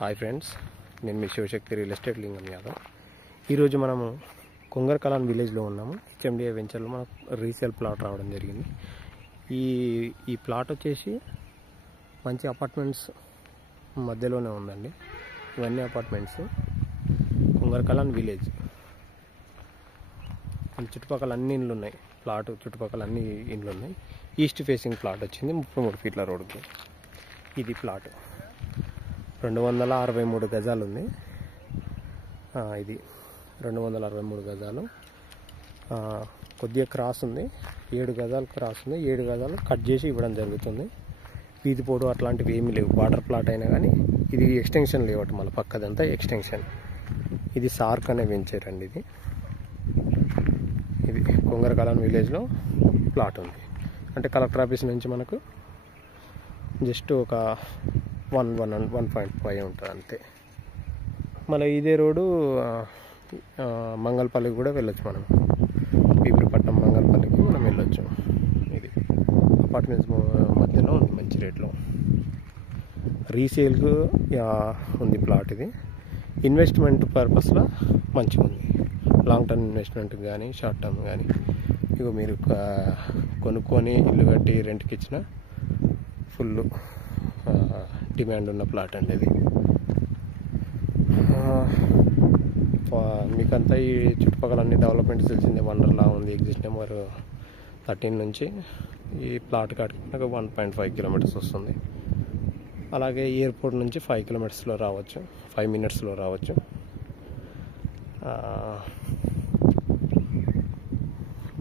Hi friends, నేను మీ Shivashakti real estate లింగం యాదవ్. ఈరోజు మనము కొంగరకలాన్ విలేజ్లో ఉన్నాము. హెచ్ఎండిఏ వెంచర్లో మనకు రీసేల్ ప్లాట్ రావడం జరిగింది. ఈ ప్లాట్ వచ్చేసి మంచి అపార్ట్మెంట్స్ మధ్యలోనే ఉందండి. ఇవన్నీ అపార్ట్మెంట్స్ కొంగరకలాన్ విలేజ్. చుట్టుపక్కల అన్ని ఇండ్లు ఉన్నాయి. ప్లాట్ చుట్టుపక్కల అన్ని ఇండ్లు ఉన్నాయి. ఈస్ట్ ఫేసింగ్ ప్లాట్ వచ్చింది 33 ఫీట్ల రోడ్డుకి. ఇది ప్లాట్ 263 గజాలు ఉంది. ఇది 263 గజాలు. కొద్దిగా క్రాస్ ఉంది, 7 గజాలు క్రాస్ ఉంది. 7 గజాలు కట్ చేసి ఇవ్వడం జరుగుతుంది. వీధి పోడు అట్లాంటివి ఏమీ లేవు. వాటర్ ప్లాట్ అయినా కానీ ఇది ఎక్స్టెన్షన్ లేవట, మళ్ళీ పక్కదంతా ఎక్స్టెన్షన్. ఇది సార్క్ అనే వెంచర్ అండి. ఇది కొంగరకలాన్ విలేజ్లో ప్లాట్ ఉంది. అంటే కలెక్టర్ ఆఫీస్ నుంచి మనకు జస్ట్ ఒక 1.5 ఉంటుంది అంతే. మళ్ళీ ఇదే రోడ్డు మంగళపల్లికి కూడా వెళ్ళొచ్చు. మనం పీపురపట్నం మంగళపల్లికి మనం వెళ్ళొచ్చు. ఇది అపార్ట్మెంట్స్ మధ్యలో ఉంది, మంచి రేట్లో. రీసేల్కు ఉంది ప్లాట్. ఇది ఇన్వెస్ట్మెంట్ పర్పస్లో మంచిగా ఉంది. లాంగ్ టర్మ్ ఇన్వెస్ట్మెంట్ కానీ షార్ట్ టర్మ్ కానీ. ఇక మీరు కొనుక్కొని ఇల్లు కట్టి రెంట్కి ఇచ్చిన ఫుల్ డిమాండ్ ఉన్న ప్లాట్ అండి ఇది. మీకంతా ఈ చుట్టుపక్కల అన్ని డెవలప్మెంట్స్ తెలిసిందే. వండర్లా ఉంది. ఎగ్జిట్ నెంబర్ 13 నుంచి ఈ ప్లాట్ కాడికి మనకు 1.5 కిలోమీటర్స్ వస్తుంది. అలాగే ఎయిర్పోర్ట్ నుంచి 5 కిలోమీటర్స్లో రావచ్చు, 5 మినిట్స్లో రావచ్చు.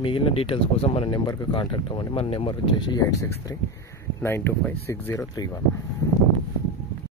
మిగిలిన డీటెయిల్స్ కోసం మన నెంబర్కి కాంటాక్ట్ అవ్వండి. మన నెంబర్ వచ్చేసి 8639256031.